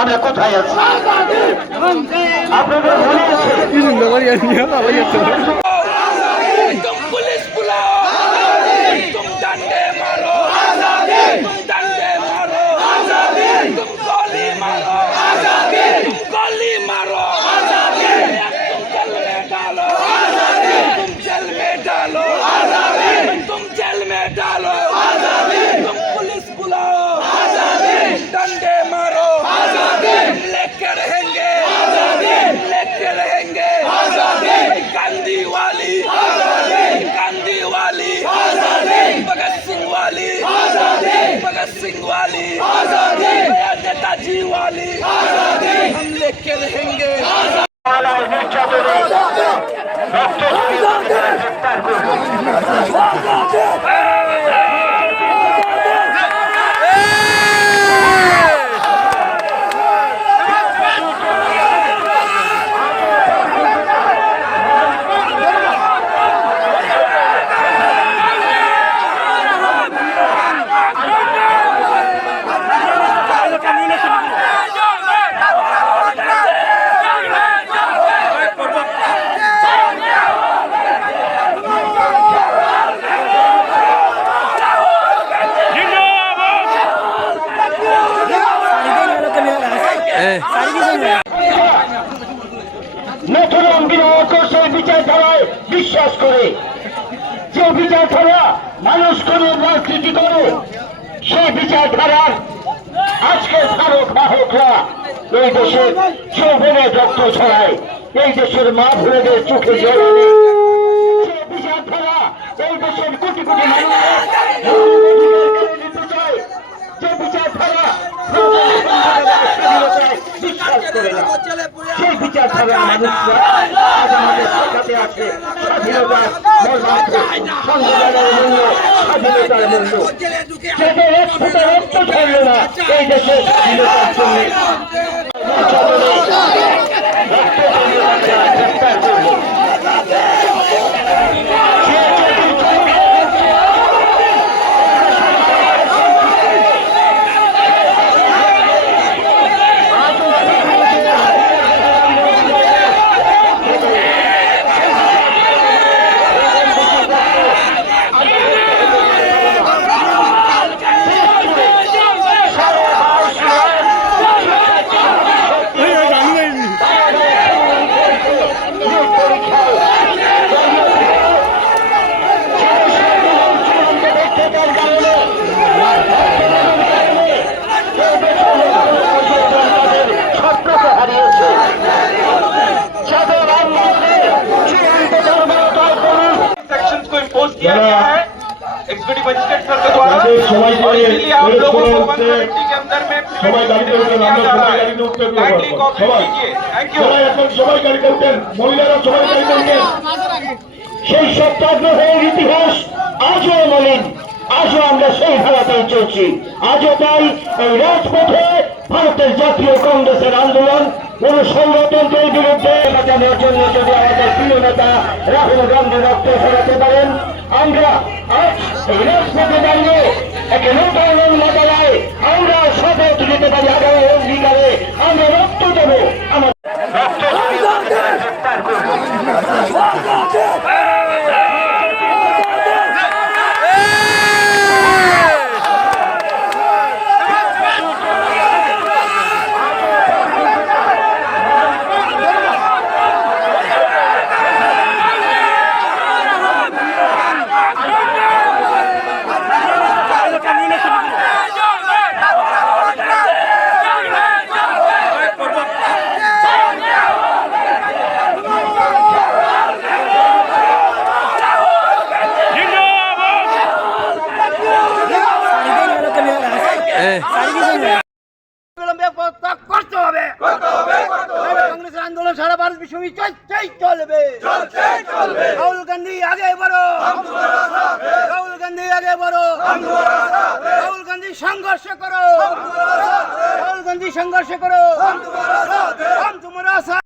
আমরা কোথায় আছি? আপনাদের মনে আছে तुम पुलिस बुलाओ, तुम डंडे मारो, तुम डंडे मारो, तुम गोली मारो, तुम गोली मारो, तुम जेल में डालो, तुम जेल में डालो, तुम जेल में डालो, तुम पुलिस बुलाओ, डंडे मारो, लेके रहेंगे, लेके रहेंगे, गांधी वाली, गांधी वाली, भगत सिंह वाली, भगत सिंह वाली, नेताजी वाली, हम लेके रहेंगे। নতুন বিরোধের বিচারধারায় বিশ্বাস করে, যে বিচারধারা মানুষ করে রাজনীতি করে, সেই বিচারধারার আজকে ধারক বাহকরা এই দেশের যৌবনে রক্ত ছড়ায়, এই দেশের মা ভুলেদের চোখে জল আনে। যে বিচারধারা এই দেশের কোটি কোটি মানুষের নিতে চায়, যে বিচারধারা বিশ্বাস করে না, সেই বিচারধারার মানুষরা আজ আমাদের সাথে আছে। স্বাধীনতার মর্মার্থ, সংবিধানের মূল্য, স্বাধীনতার মূল্য, যাদের এক ফোঁটা রক্ত ঝরল না এই দেশের স্বাধীনতার জন্য, গ্রেফতার করল। किया गया है एग्जीक्यूटिव मजिस्ट्रेट सर के द्वारा, और इसलिए आप लोगों को 170 के अंदर में किया जा रहा है। काइंडली कोऑपरेट कीजिए। Thank you. সবাই গাড়িতে উঠেন, মহিলারা সবাই গাড়িতে উঠেন। সেই সত্যাগ্রহের ইতিহাস আজও মলিন, আজও আমরা সেই ধারাতেই চলছি। আজও তাই এই রাজপথে ভারতের জাতীয় কংগ্রেসের আন্দোলন কোন ষড়যন্ত্রের বিরুদ্ধে বাঁচানোর জন্য যদি আমাদের প্রিয় নেতা রাহুল গান্ধী রক্ত সরাতে পারেন, আমরা আজ এই রাজপথে দাঁড়িয়ে এক নতুন মোকাবেলায় আমরা শপথ নিতে পারি, আগামী অঙ্গীকারে আমরা রক্ত দেবো, আমার রক্ত গ্রেফতার করবো। কংগ্রেসের আন্দোলন সারা ভারত বিশ্বব্যাপী চলবে। রাহুল গান্ধী আগে বড়ো, রাহুল গান্ধী আগে বড়ো, রাহুল গান্ধী সংঘর্ষ করো, রাহুল গান্ধী সংঘর্ষ করো।